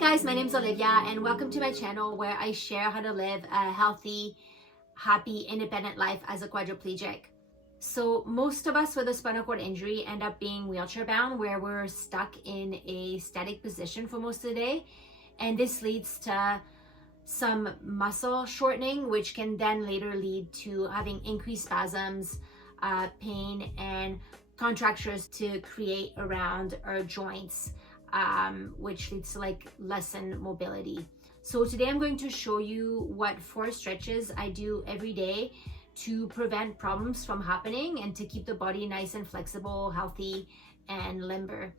guys, my name is Olivia and welcome to my channel where I share how to live a healthy, happy, independent life as a quadriplegic. So most of us with a spinal cord injury end up being wheelchair bound, where we're stuck in a static position for most of the day, and this leads to some muscle shortening, which can then later lead to having increased spasms, pain, and contractures to create around our joints, which leads to like lessened mobility. So today I'm going to show you what 4 stretches I do every day to prevent problems from happening and to keep the body nice and flexible, healthy, and limber.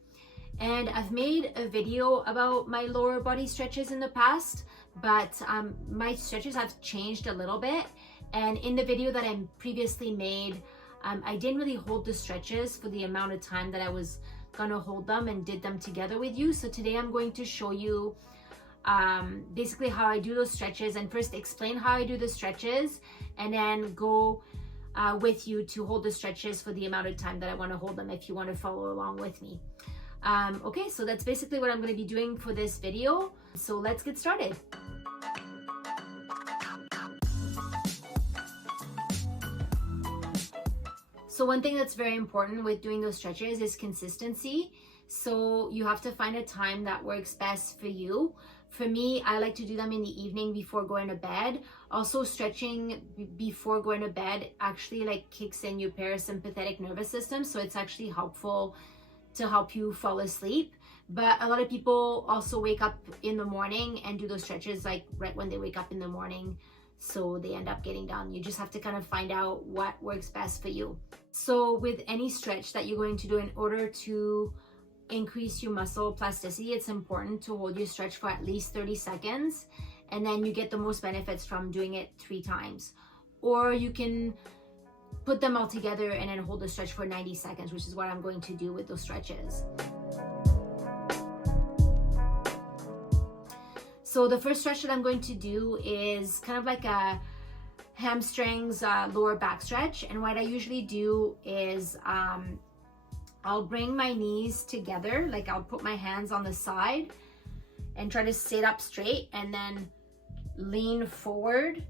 And I've made a video about my lower body stretches in the past, but my stretches have changed a little bit. And in the video that I previously made, I didn't really hold the stretches for the amount of time that I was gonna hold them and did them together with you. So today I'm going to show you basically how I do those stretches, and first explain how I do the stretches, and then go with you to hold the stretches for the amount of time that I want to hold them if you want to follow along with me. Okay, so that's basically what I'm going to be doing for this video. So let's get started. So one thing that's very important with doing those stretches is consistency. So you have to find a time that works best for you. For me, I like to do them in the evening before going to bed. Also, stretching before going to bed actually like kicks in your parasympathetic nervous system. So it's actually helpful to help you fall asleep. But a lot of people also wake up in the morning and do those stretches like right when they wake up in the morning. So they end up getting done. You just have to kind of find out what works best for you. So with any stretch that you're going to do, in order to increase your muscle plasticity, it's important to hold your stretch for at least 30 seconds, and then you get the most benefits from doing it 3 times. Or you can put them all together and then hold the stretch for 90 seconds, which is what I'm going to do with those stretches. So the first stretch that I'm going to do is kind of like a hamstrings lower back stretch. And what I usually do is I'll bring my knees together, like I'll put my hands on the side and try to sit up straight, and then lean forward,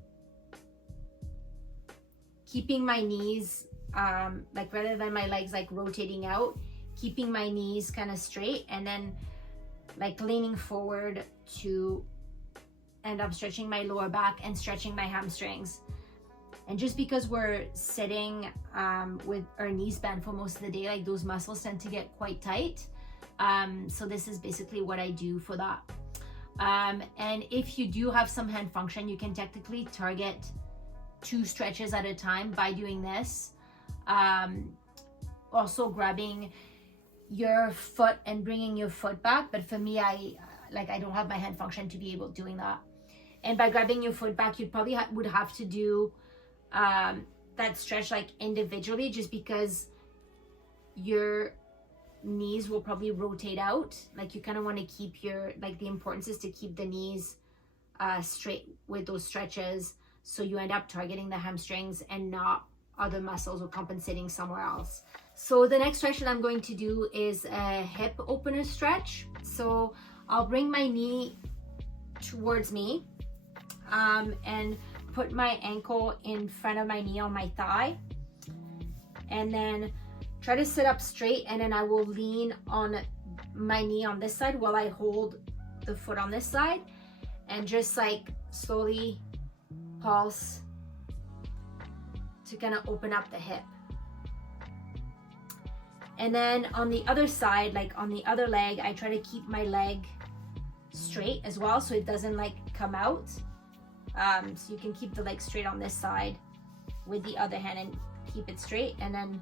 keeping my knees like rather than my legs like rotating out, keeping my knees kind of straight, and then like leaning forward to end up stretching my lower back and stretching my hamstrings. And just because we're sitting with our knees bent for most of the day, like those muscles tend to get quite tight. So this is basically what I do for that. And if you do have some hand function, you can technically target 2 stretches at a time by doing this. Also grabbing your foot and bringing your foot back. But for me, I don't have my hand function to be able to doing that. And by grabbing your foot back, you probably would have to do that stretch like individually, just because your knees will probably rotate out. Like you kind of want to keep your, like the importance is to keep the knees straight with those stretches, so you end up targeting the hamstrings and not other muscles or compensating somewhere else. So the next stretch that I'm going to do is a hip opener stretch. So I'll bring my knee towards me and put my ankle in front of my knee on my thigh, and then try to sit up straight, and then I will lean on my knee on this side while I hold the foot on this side, and just like slowly pulse to kind of open up the hip. And then on the other side, like on the other leg, I try to keep my leg straight as well, so it doesn't like come out. So you can keep the leg straight on this side with the other hand and keep it straight, and then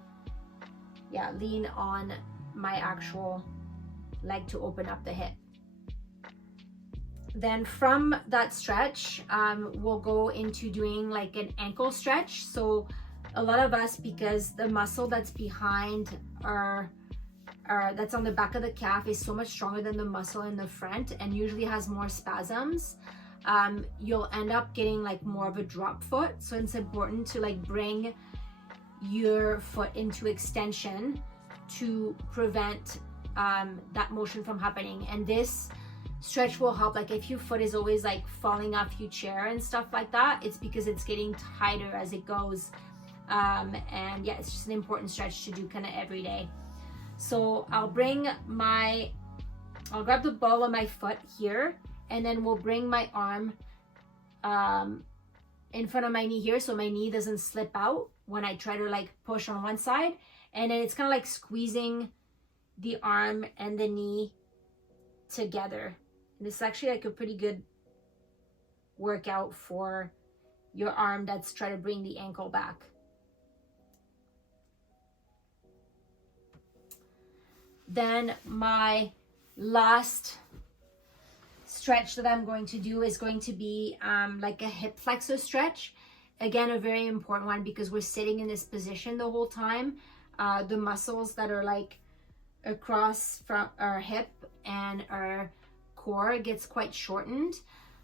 lean on my actual leg to open up the hip. Then from that stretch, we'll go into doing like an ankle stretch. So a lot of us, because the muscle that's behind that's on the back of the calf is so much stronger than the muscle in the front, and usually has more spasms, you'll end up getting like more of a drop foot. So it's important to like bring your foot into extension to prevent that motion from happening. And this stretch will help. Like if your foot is always like falling off your chair and stuff like that, it's because it's getting tighter as it goes. And yeah, it's just an important stretch to do kind of every day. So I'll grab the ball of my foot here, and then we'll bring my arm in front of my knee here, so my knee doesn't slip out when I try to like push on one side. And then it's kind of like squeezing the arm and the knee together. And this is actually like a pretty good workout for your arm that's trying to bring the ankle back. Then my last stretch that I'm going to do is going to be like a hip flexor stretch. Again, a very important one because we're sitting in this position the whole time. The muscles that are like across from our hip and our core gets quite shortened.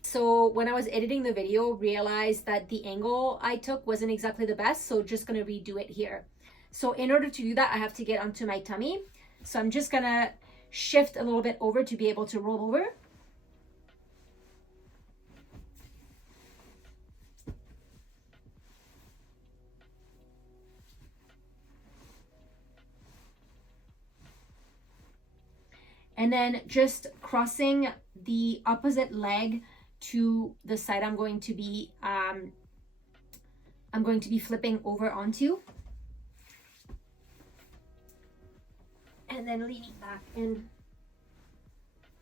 So when I was editing the video, realized that the angle I took wasn't exactly the best, so just gonna redo it here. So in order to do that, I have to get onto my tummy. So I'm just gonna shift a little bit over to be able to roll over. And then just crossing the opposite leg to the side I'm going to be flipping over onto. And then leaning back and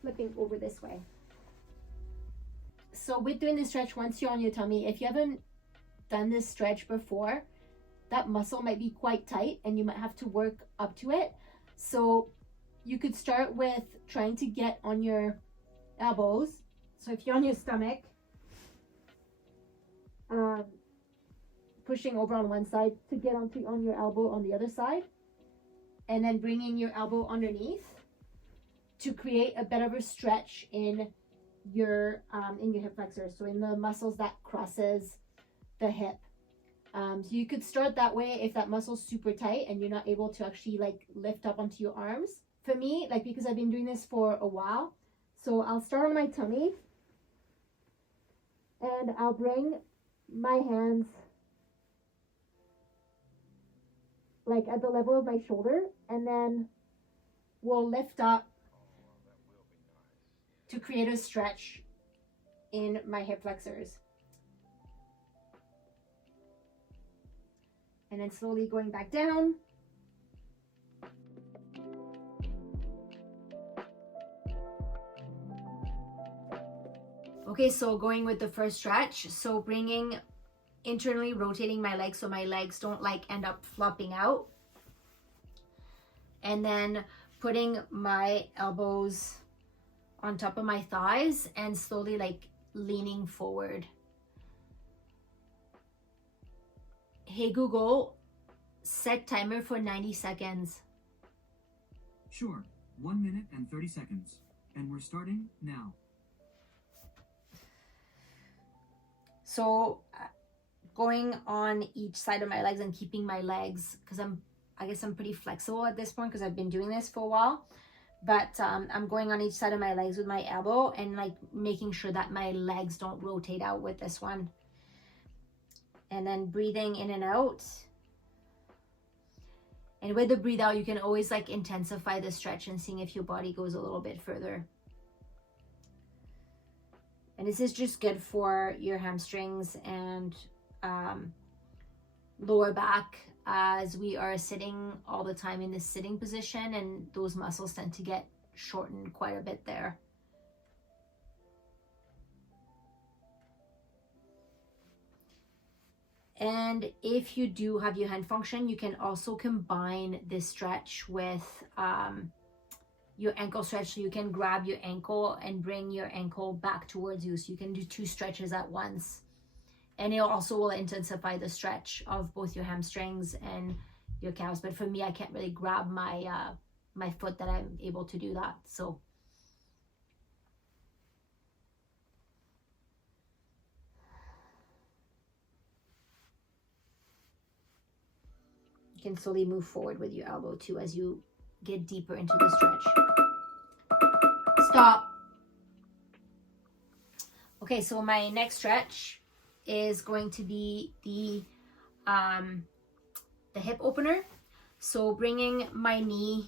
flipping over this way. So with doing this stretch, once you're on your tummy, if you haven't done this stretch before, that muscle might be quite tight and you might have to work up to it. So you could start with trying to get on your elbows. So if you're on your stomach, pushing over on one side to get on your elbow on the other side, and then bringing your elbow underneath to create a bit of a stretch in your hip flexors, so in the muscles that crosses the hip. So you could start that way if that muscle's super tight and you're not able to actually like lift up onto your arms. For me, like because I've been doing this for a while, so I'll start on my tummy and I'll bring my hands like at the level of my shoulder, and then we'll lift up to create a stretch in my hip flexors. And then slowly going back down. Okay, so going with the first stretch, so bringing internally rotating my legs so my legs don't like end up flopping out, and then putting my elbows on top of my thighs and slowly like leaning forward. Hey Google, set timer for 90 seconds. Sure, 1 minute and 30 seconds. And we're starting now. So going on each side of my legs and keeping my legs, because I guess I'm pretty flexible at this point because I've been doing this for a while, but I'm going on each side of my legs with my elbow and like making sure that my legs don't rotate out with this one. And then breathing in and out. And with the breathe out, you can always like intensify the stretch and seeing if your body goes a little bit further. And this is just good for your hamstrings and lower back, as we are sitting all the time in this sitting position, and those muscles tend to get shortened quite a bit there. And if you do have your hand function, you can also combine this stretch with your ankle stretch. So you can grab your ankle and bring your ankle back towards you. So you can do 2 stretches at once. And it also will intensify the stretch of both your hamstrings and your calves. But for me, I can't really grab my my foot that I'm able to do that. So you can slowly move forward with your elbow too as you get deeper into the stretch. Stop. Okay, so my next stretch is going to be the hip opener. So bringing my knee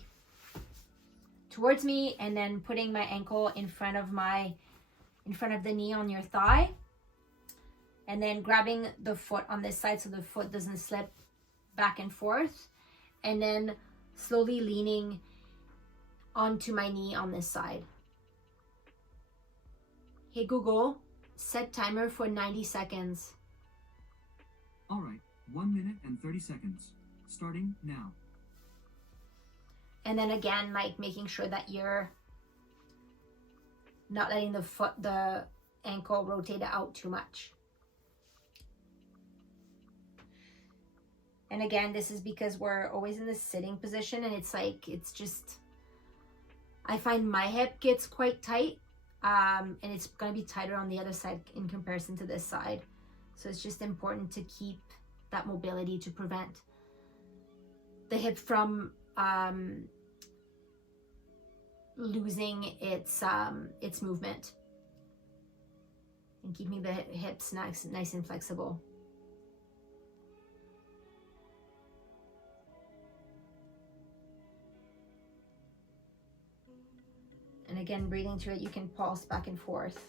towards me and then putting my ankle in front of the knee on your thigh, and then grabbing the foot on this side so the foot doesn't slip back and forth, and then slowly leaning onto my knee on this side. Hey Google, set timer for 90 seconds. All right, 1 minute and 30 seconds. Starting now. And then again, like making sure that you're not letting the ankle rotate out too much. And again, this is because we're always in this sitting position, and it's just, I find my hip gets quite tight, and it's going to be tighter on the other side in comparison to this side. So it's just important to keep that mobility to prevent the hip from losing its movement, and keeping the hips nice and flexible. And again, breathing through it, you can pulse back and forth.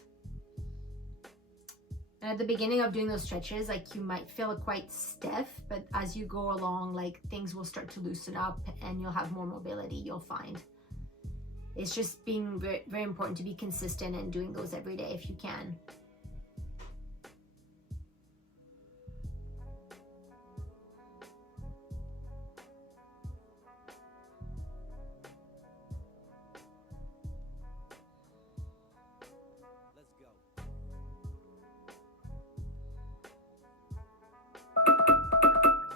And at the beginning of doing those stretches, like you might feel quite stiff, but as you go along, like things will start to loosen up and you'll have more mobility, you'll find. It's just being very, very important to be consistent and doing those every day if you can.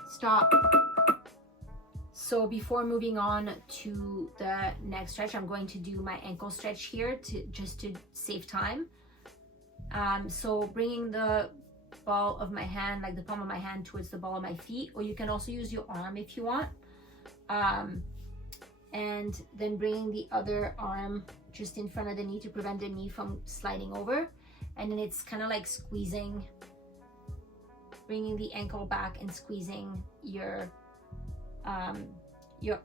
Stop. So before moving on to the next stretch, I'm going to do my ankle stretch here to save time. So bringing the ball of my hand, like the palm of my hand, towards the ball of my feet, or you can also use your arm if you want. And then bringing the other arm just in front of the knee to prevent the knee from sliding over. And then it's kind of like squeezing, bringing the ankle back and squeezing your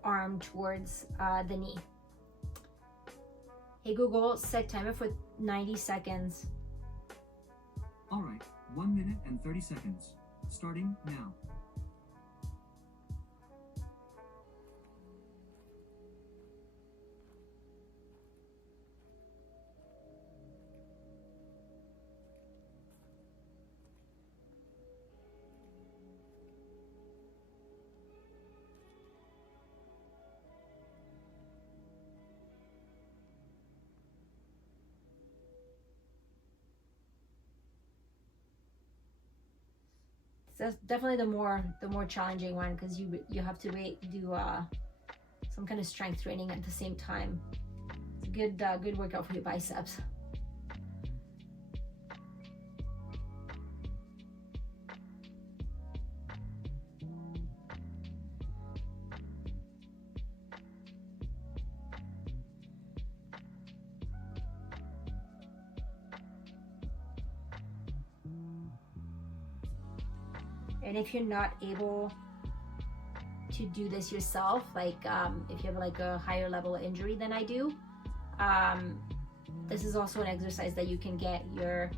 arm towards the knee. Hey Google, set timer for 90 seconds. All right, 1 minute and 30 seconds. Starting now. That's definitely the more challenging one, because you have to do some kind of strength training at the same time. It's a good workout for your biceps. And if you're not able to do this yourself, like if you have like a higher level of injury than I do, this is also an exercise that you can get your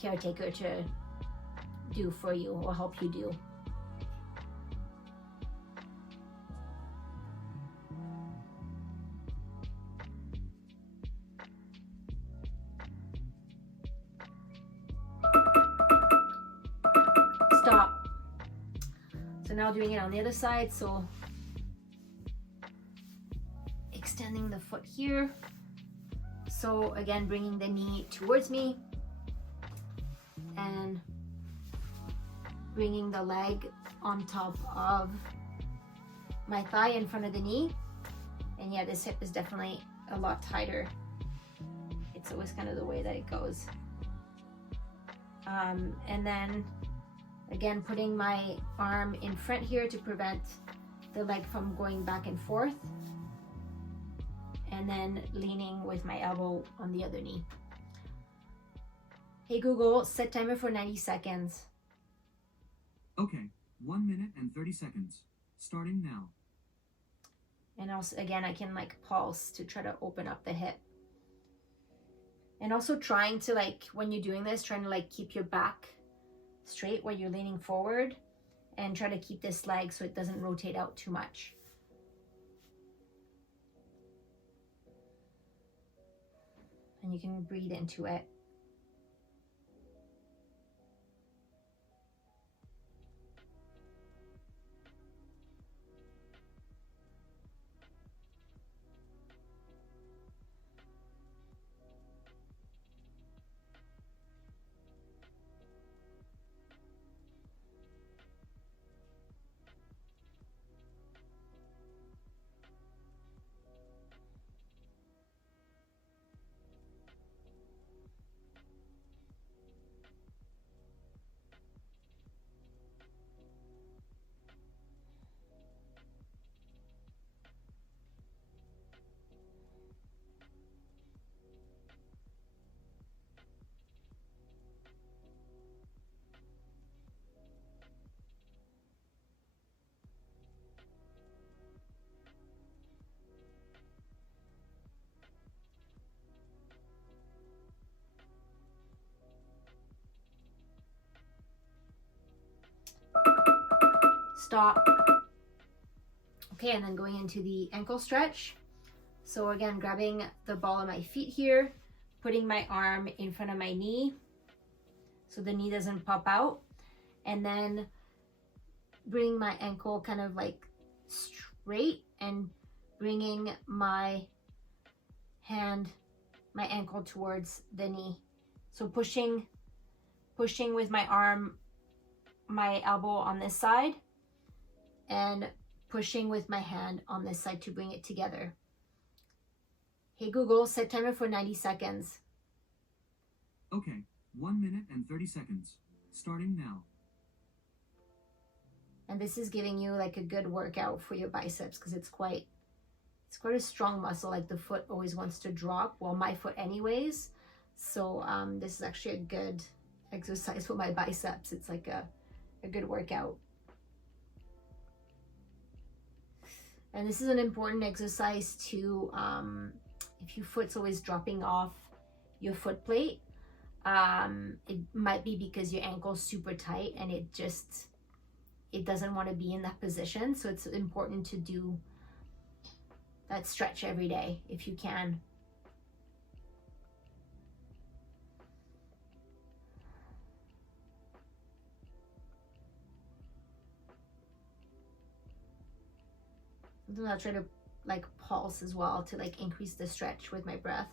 caretaker to do for you or help you do. Stop. So now doing it on the other side. So extending the foot here. So again, bringing the knee towards me and bringing the leg on top of my thigh in front of the knee. And yeah, this hip is definitely a lot tighter. It's always kind of the way that it goes. And then again, putting my arm in front here to prevent the leg from going back and forth. And then leaning with my elbow on the other knee. Hey Google, set timer for 90 seconds. Okay, 1 minute and 30 seconds. Starting now. And also, again, I can like pulse to try to open up the hip. And also trying to like, when you're doing this, trying to like keep your back straight while you're leaning forward and try to keep this leg so it doesn't rotate out too much. And you can breathe into it. Stop. Okay, and then going into the ankle stretch. So again, grabbing the ball of my feet here, putting my arm in front of my knee so the knee doesn't pop out, and then bring my ankle kind of like straight and bringing my hand, my ankle towards the knee. So pushing with my arm, my elbow on this side, and pushing with my hand on this side to bring it together. Hey Google, set timer for 90 seconds. Okay, 1 minute and 30 seconds. Starting now. And this is giving you like a good workout for your biceps because it's quite a strong muscle. Like the foot always wants to drop, well, my foot anyways. So this is actually a good exercise for my biceps. It's like a good workout. And this is an important exercise too. If your foot's always dropping off your foot plate, it might be because your ankle's super tight and it doesn't want to be in that position. So it's important to do that stretch every day if you can. Sometimes I'll try to like pulse as well to like increase the stretch with my breath.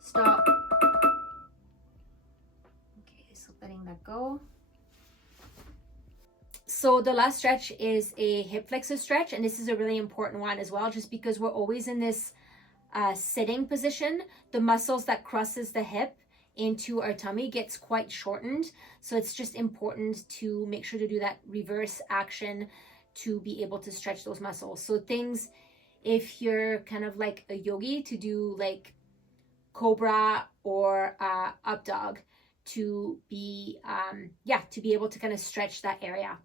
Stop. Okay, so letting that go. So the last stretch is a hip flexor stretch, and this is a really important one as well, just because we're always in this sitting position. The muscles that crosses the hip into our tummy gets quite shortened. So it's just important to make sure to do that reverse action to be able to stretch those muscles. So things, if you're kind of like a yogi, to do like cobra or up dog to be able to kind of stretch that area.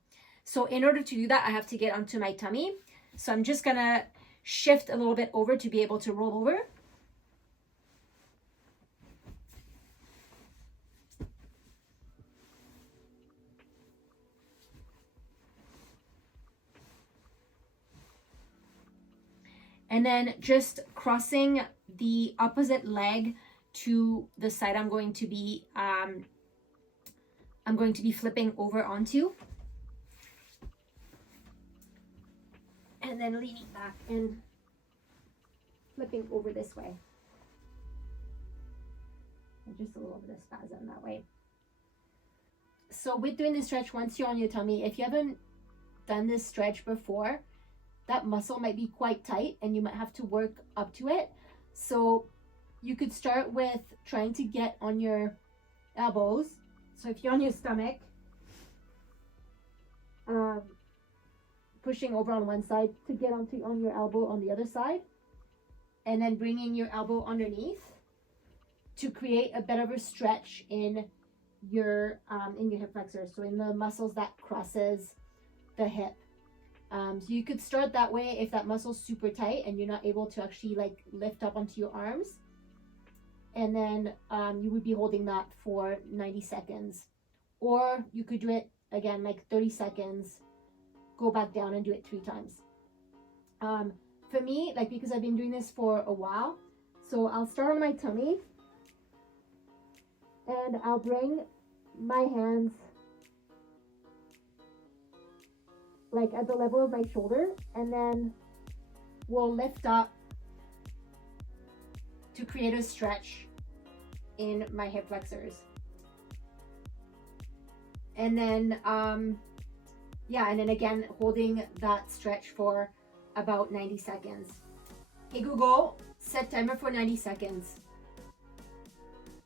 So in order to do that, I have to get onto my tummy. So I'm just gonna shift a little bit over to be able to roll over. And then just crossing the opposite leg to the side I'm going to be flipping over onto. And then leaning back and flipping over this way. Just a little bit of spasm that way. So with doing this stretch, once you're on your tummy, if you haven't done this stretch before, that muscle might be quite tight and you might have to work up to it. So you could start with trying to get on your elbows. So if you're on your stomach, pushing over on one side to get on your elbow on the other side, and then bringing your elbow underneath to create a bit of a stretch in your hip flexors, so in the muscles that crosses the hip. So you could start that way if that muscle's super tight and you're not able to actually like lift up onto your arms, and then you would be holding that for 90 seconds, or you could do it again like 30 seconds, go back down and do it 3 times. For me, like, because I've been doing this for a while, so I'll start on my tummy and I'll bring my hands like at the level of my shoulder, and then we'll lift up to create a stretch in my hip flexors. And then and then again holding that stretch for about 90 seconds. Hey Google, set timer for 90 seconds.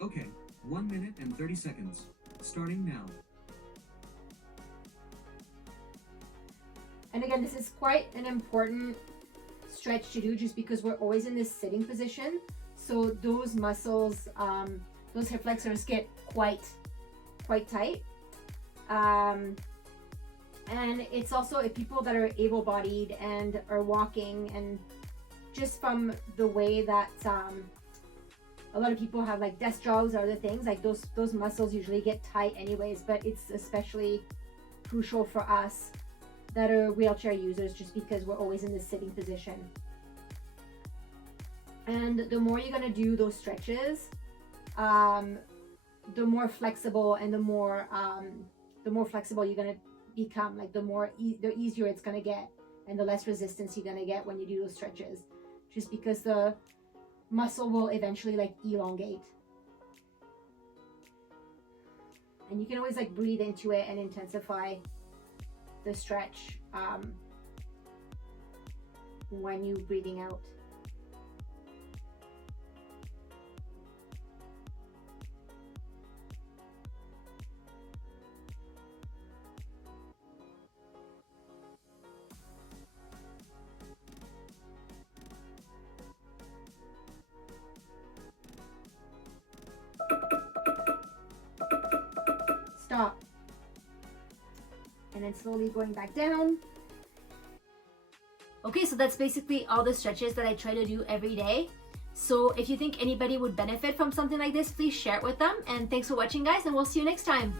Okay, 1 minute and 30 seconds. Starting now. And again, this is quite an important stretch to do just because we're always in this sitting position. So those muscles, those hip flexors get quite tight. And it's also if people that are able-bodied and are walking, and just from the way that a lot of people have like desk jobs or other things, like those muscles usually get tight anyways, but it's especially crucial for us that are wheelchair users just because we're always in this sitting position. And the more you're gonna do those stretches, the more flexible and the more flexible you're gonna become, like the easier it's gonna get and the less resistance you're gonna get when you do those stretches, just because the muscle will eventually like elongate. And you can always like breathe into it and intensify the stretch when you're breathing out. Stop. And then slowly going back down. Okay, so that's basically all the stretches that I try to do every day. So if you think anybody would benefit from something like this, please share it with them. And thanks for watching, guys, and we'll see you next time.